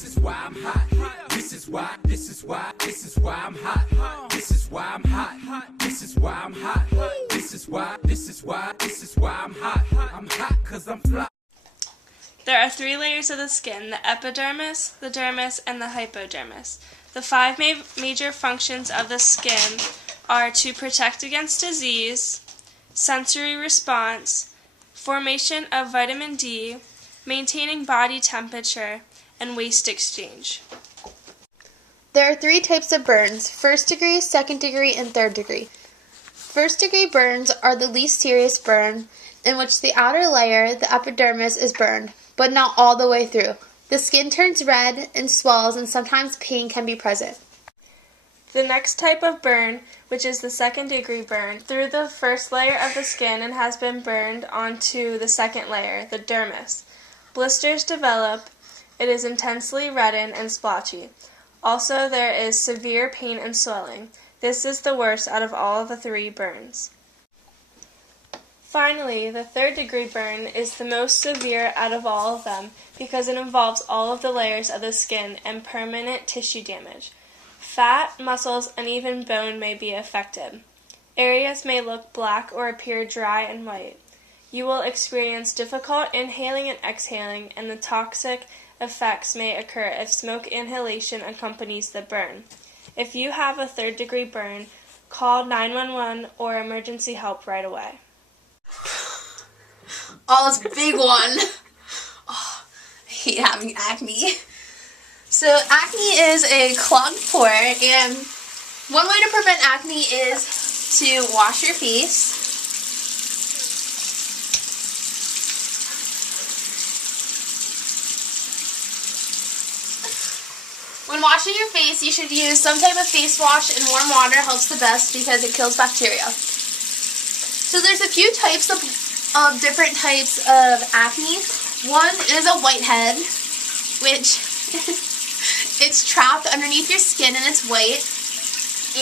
This is why I'm hot. This is why I'm hot. This is why I'm hot. This is why I'm hot. This is why I'm hot. I'm hot 'cause I'm fly. There are 3 layers of the skin: the epidermis, the dermis, and the hypodermis. The 5 major functions of the skin are to protect against disease, sensory response, formation of vitamin D, maintaining body temperature, and waste exchange. There are 3 types of burns: first degree, second degree, and third degree. First degree burns are the least serious burn, in which the outer layer, the epidermis, is burned, but not all the way through. The skin turns red and swells, and sometimes pain can be present. The next type of burn, which is the second degree burn, through the first layer of the skin and has been burned onto the second layer, the dermis. Blisters develop. It is intensely reddened and splotchy. Also, there is severe pain and swelling. This is the worst out of all of the 3 burns. Finally, the third degree burn is the most severe out of all of them because it involves all of the layers of the skin and permanent tissue damage. Fat, muscles, and even bone may be affected. Areas may look black or appear dry and white. You will experience difficult inhaling and exhaling, and the toxic effects may occur if smoke inhalation accompanies the burn. If you have a third degree burn, call 911 or emergency help right away. Oh, this big one. Oh, I hate having acne. So acne is a clogged pore, and one way to prevent acne is to wash your face. When washing your face, you should use some type of face wash, and warm water helps the best because it kills bacteria. So there's a few types of different types of acne. One is a whitehead, which it's trapped underneath your skin and it's white.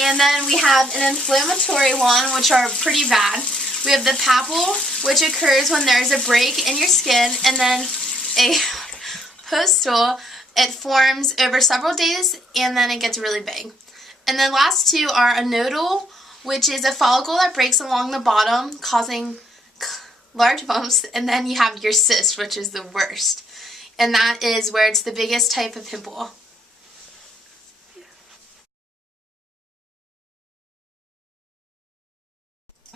And then we have an inflammatory one, which are pretty bad. We have the papule, which occurs when there's a break in your skin, and then a pustule. It forms over several days, and then it gets really big. And the last 2 are a nodule, which is a follicle that breaks along the bottom, causing large bumps, and then you have your cyst, which is the worst. And that is where it's the biggest type of pimple.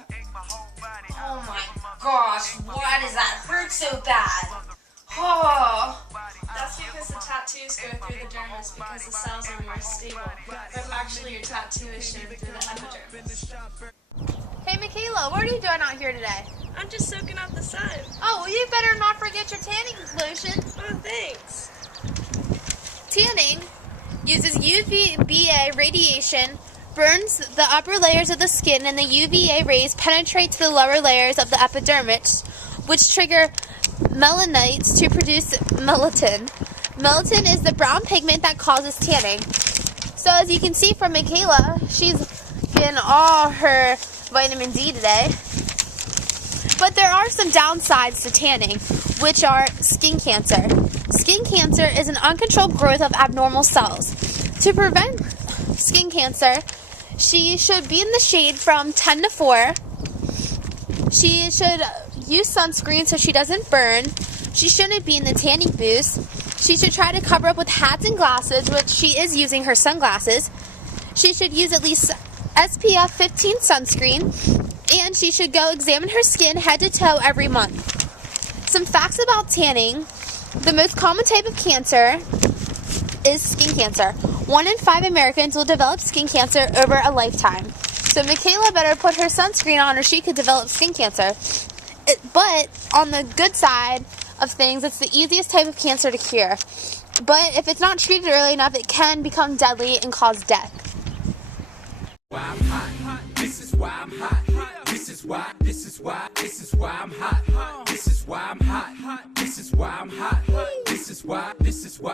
Oh my gosh, why does that hurt so bad? Oh. That's because the tattoos go through the dermis because the cells are more stable, but actually your tattoo is shown through the epidermis. Hey Michaela, what are you doing out here today? I'm just soaking up the sun. Oh, well you better not forget your tanning lotion. Oh, thanks. Tanning uses UVA radiation, burns the upper layers of the skin, and the UVA rays penetrate to the lower layers of the epidermis, which trigger melanocytes to produce melatonin. Melatonin is the brown pigment that causes tanning. So as you can see from Michaela, she's getting all her vitamin D today. But there are some downsides to tanning, which are skin cancer. Skin cancer is an uncontrolled growth of abnormal cells. To prevent skin cancer, she should be in the shade from 10 to 4. She should use sunscreen so she doesn't burn. She shouldn't be in the tanning booth. She should try to cover up with hats and glasses, which she is using her sunglasses. She should use at least SPF 15 sunscreen, and she should go examine her skin head to toe every month. Some facts about tanning. The most common type of cancer is skin cancer. 1 in 5 Americans will develop skin cancer over a lifetime. So Michaela better put her sunscreen on or she could develop skin cancer. But on the good side of things, it's the easiest type of cancer to cure. But if it's not treated early enough, it can become deadly and cause death. This is why I'm hot. This is why I'm hot. This is why I'm hot. This is why I'm hot. This is why.